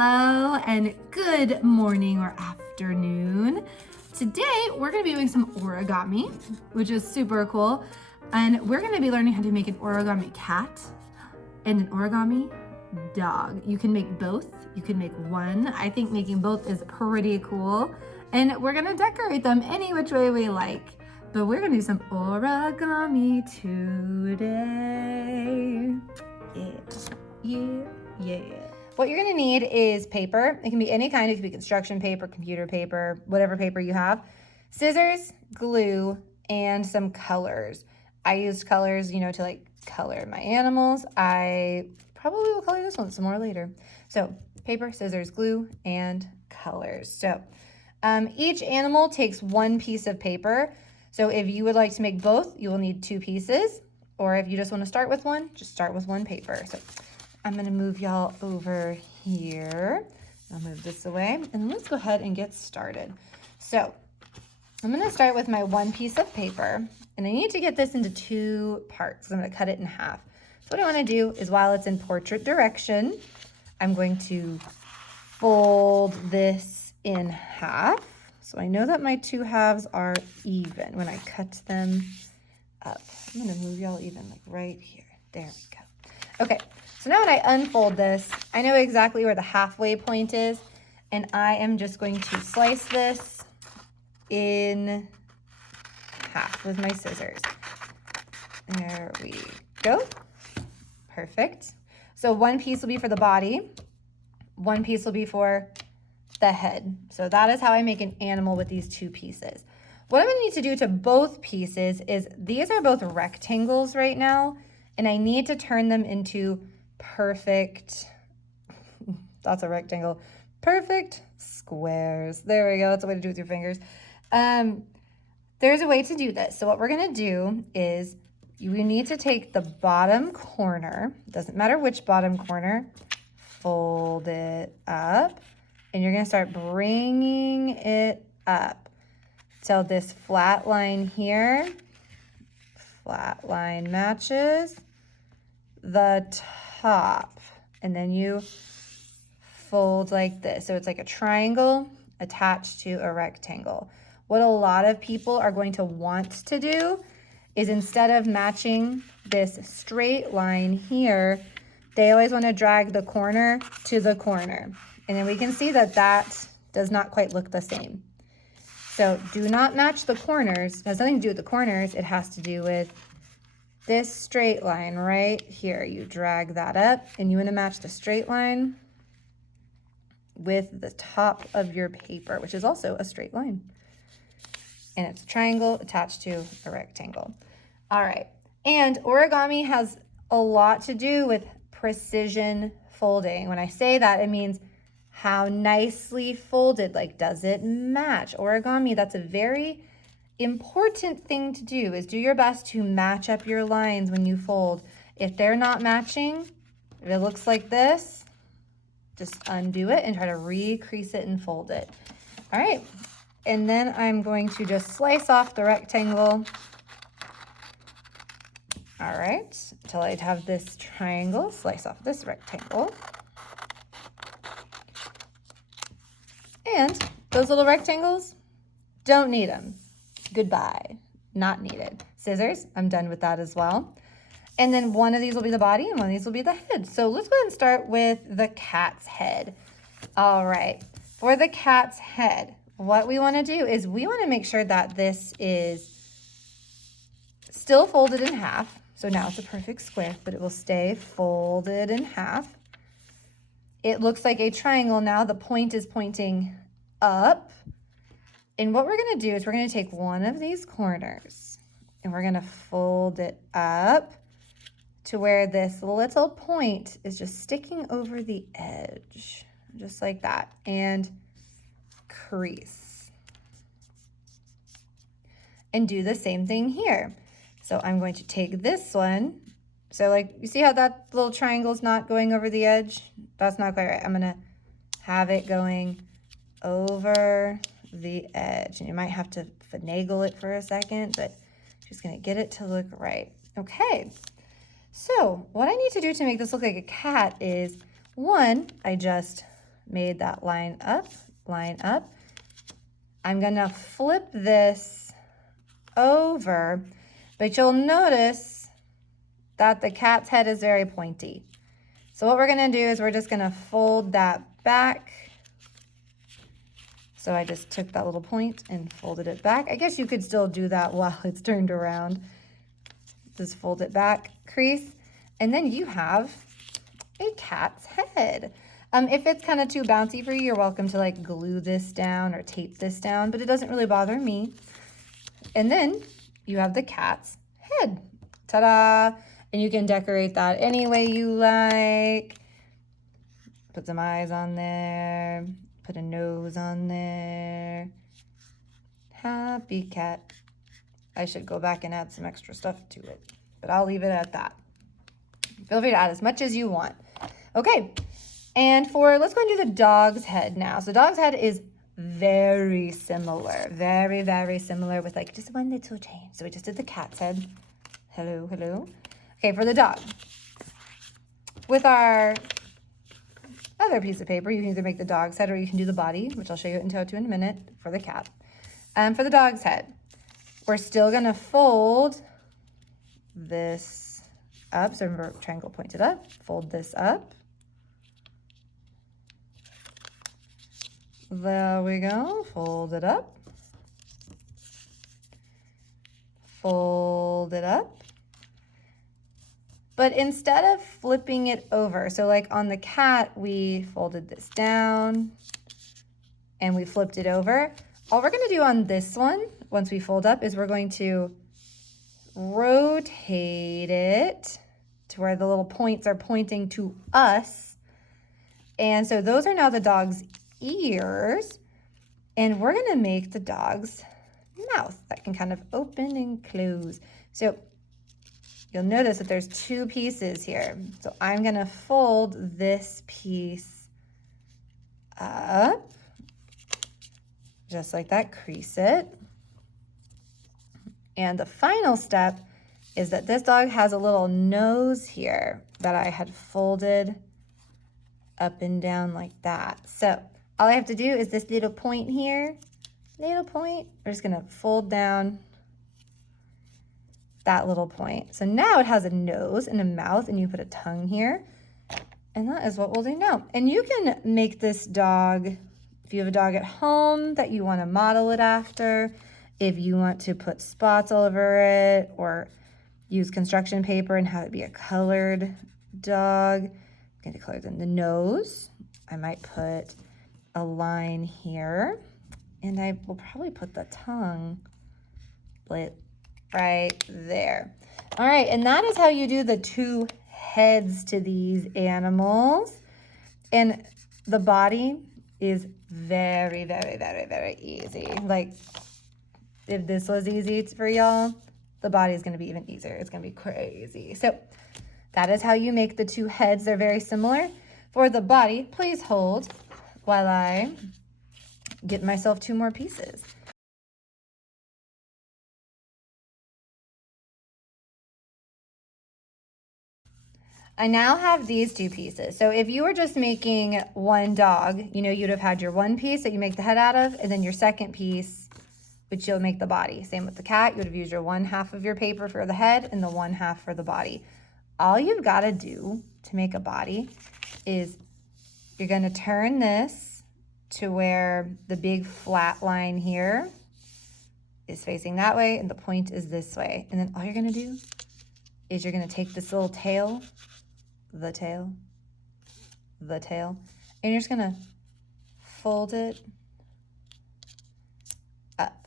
Hello and good morning or afternoon. Today we're going to be doing some origami, which is super cool. And we're going to be learning how to make an origami cat and an origami dog. You can make both. You can make one. I think making both is pretty cool. And we're going to decorate them any which way we like. But we're going to do some origami today. Yeah. What you're gonna need is paper. It can be any kind. It can be construction paper, computer paper, whatever paper you have. Scissors, glue, and some colors. I used colors, to like color my animals. I probably will color this one some more later. So paper, scissors, glue, and colors. So each animal takes one piece of paper. So if you would like to make both, you will need two pieces. Or if you just want to start with one, just start with one paper. So I'm going to move y'all over here. I'll move this away and let's go ahead and get started. So I'm going to start with my one piece of paper and I need to get this into two parts. I'm going to cut it in half. So what I want to do is while it's in portrait direction, I'm going to fold this in half. So I know that my two halves are even when I cut them up. I'm going to move y'all even like right here. There we go. Okay. So now when I unfold this, I know exactly where the halfway point is, and I am just going to slice this in half with my scissors. There we go. Perfect. So one piece will be for the body, one piece will be for the head. So that is how I make an animal with these two pieces. What I'm going to need to do to both pieces is these are both rectangles right now, and I need to turn them into perfect, that's a rectangle, perfect squares. There we go. That's a way to do it with your fingers. There's a way to do this. So what we're going to do is you need to take the bottom corner, doesn't matter which bottom corner, fold it up, and you're going to start bringing it up till this flat line here, flat line matches the top, and then you fold like this. So it's like a triangle attached to a rectangle. What a lot of people are going to want to do is instead of matching this straight line here, they always want to drag the corner to the corner. And then we can see that that does not quite look the same. So do not match the corners. It has nothing to do with the corners. It has to do with this straight line right here. You drag that up and you want to match the straight line with the top of your paper, which is also a straight line. And it's a triangle attached to a rectangle. All right. And origami has a lot to do with precision folding. When I say that, it means how nicely folded, like does it match? Origami, that's a very important thing to do, is do your best to match up your lines when you fold. If they're not matching, if it looks like this, just undo it and try to recrease it and fold it. All right, and then I'm going to just slice off the rectangle. All right, until I have this triangle, slice off this rectangle. And those little rectangles, don't need them. Goodbye, not needed. Scissors, I'm done with that as well. And then one of these will be the body and one of these will be the head. So let's go ahead and start with the cat's head. All right, for the cat's head, what we want to do is we want to make sure that this is still folded in half. So now it's a perfect square, but it will stay folded in half. It looks like a triangle now. The point is pointing up. And what we're going to do is we're going to take one of these corners and we're going to fold it up to where this little point is just sticking over the edge, just like that, and crease. And do the same thing here. So I'm going to take this one. So like, you see how that little triangle is not going over the edge? That's not quite right. I'm going to have it going over the edge, and you might have to finagle it for a second, but just going to get it to look right. Okay, so what I need to do to make this look like a cat is, one, I just made that line up, I'm gonna flip this over, but you'll notice that the cat's head is very pointy. So what we're gonna do is we're just gonna fold that back. So I just took that little point and folded it back. I guess you could still do that while it's turned around. Just fold it back, crease, and then you have a cat's head. If it's kind of too bouncy for you, you're welcome to like glue this down or tape this down, but it doesn't really bother me. And then you have the cat's head. Ta-da! And you can decorate that any way you like. Put some eyes on there. Put a nose on there. Happy cat. I should go back and add some extra stuff to it, but I'll leave it at that. Feel free to add as much as you want. Okay, and let's go and do the dog's head now. So dog's head is very similar, very, very similar with like just one little change. So we just did the cat's head. Hello, hello. Okay, for the dog. With our other piece of paper, you can either make the dog's head or you can do the body, which I'll show you how to in a minute for the cat. For the dog's head, we're still gonna fold this up. So remember, triangle pointed up, fold this up. There we go, fold it up. Fold it up. But instead of flipping it over, so like on the cat, we folded this down and we flipped it over. All we're gonna do on this one, once we fold up, is we're going to rotate it to where the little points are pointing to us. And so those are now the dog's ears. And we're gonna make the dog's mouth that can kind of open and close. So you'll notice that there's two pieces here. So I'm gonna fold this piece up, just like that, crease it. And the final step is that this dog has a little nose here that I had folded up and down like that. So all I have to do is this little point here, little point, we're just gonna fold down that little point. So now it has a nose and a mouth, and you put a tongue here. And that is what we'll do now. And you can make this dog, if you have a dog at home that you want to model it after, if you want to put spots all over it or use construction paper and have it be a colored dog. I'm going to color in the nose. I might put a line here, and I will probably put the tongue right there. All right, and that is how you do the two heads to these animals. And the body is very, very, very, very easy. Like, if this was easy for y'all, the body is going to be even easier. It's going to be crazy. So that is how you make the two heads. They're very similar. For the body, please hold while I get myself two more pieces. I now have these two pieces. So if you were just making one dog, you know, you'd have had your one piece that you make the head out of, and then your second piece, which you'll make the body. Same with the cat. You would have used your one half of your paper for the head and the one half for the body. All you've got to do to make a body is you're going to turn this to where the big flat line here is facing that way and the point is this way. And then all you're going to do is you're going to take this little tail, the tail, and you're just going to fold it up.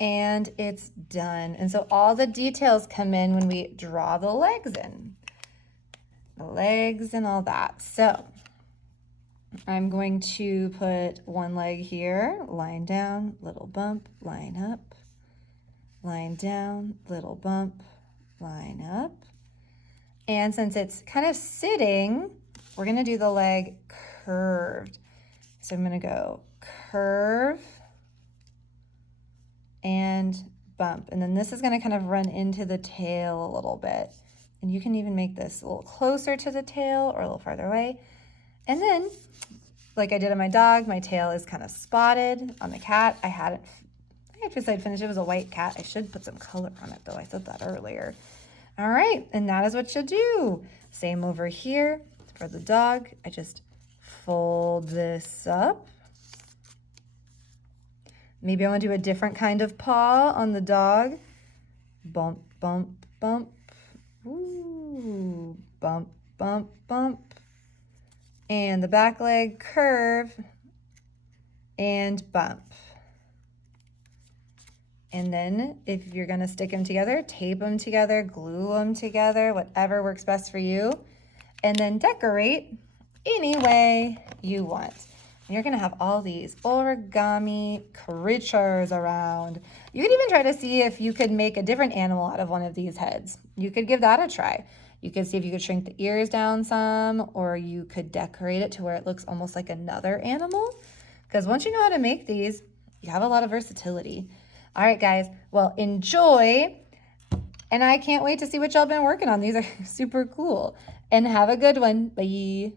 And it's done. And so all the details come in when we draw the legs in. The legs and all that. So I'm going to put one leg here, line down, little bump, line up, line down, little bump, line up. And since it's kind of sitting, we're going to do the leg curved. So I'm going to go curve and bump. And then this is going to kind of run into the tail a little bit. And you can even make this a little closer to the tail or a little farther away. And then, like I did on my dog, my tail is kind of spotted. On the cat, I decided to finish. It was a white cat. I should put some color on it though. I said that earlier. All right, and that is what you'll do. Same over here for the dog. I just fold this up. Maybe I want to do a different kind of paw on the dog. Bump, bump, bump. Ooh, bump, bump, bump. And the back leg curve and bump. And then if you're gonna stick them together, tape them together, glue them together, whatever works best for you. And then decorate any way you want. And you're gonna have all these origami creatures around. You could even try to see if you could make a different animal out of one of these heads. You could give that a try. You could see if you could shrink the ears down some, or you could decorate it to where it looks almost like another animal. Because once you know how to make these, you have a lot of versatility. All right, guys, well, enjoy. And I can't wait to see what y'all been working on. These are super cool. And have a good one. Bye.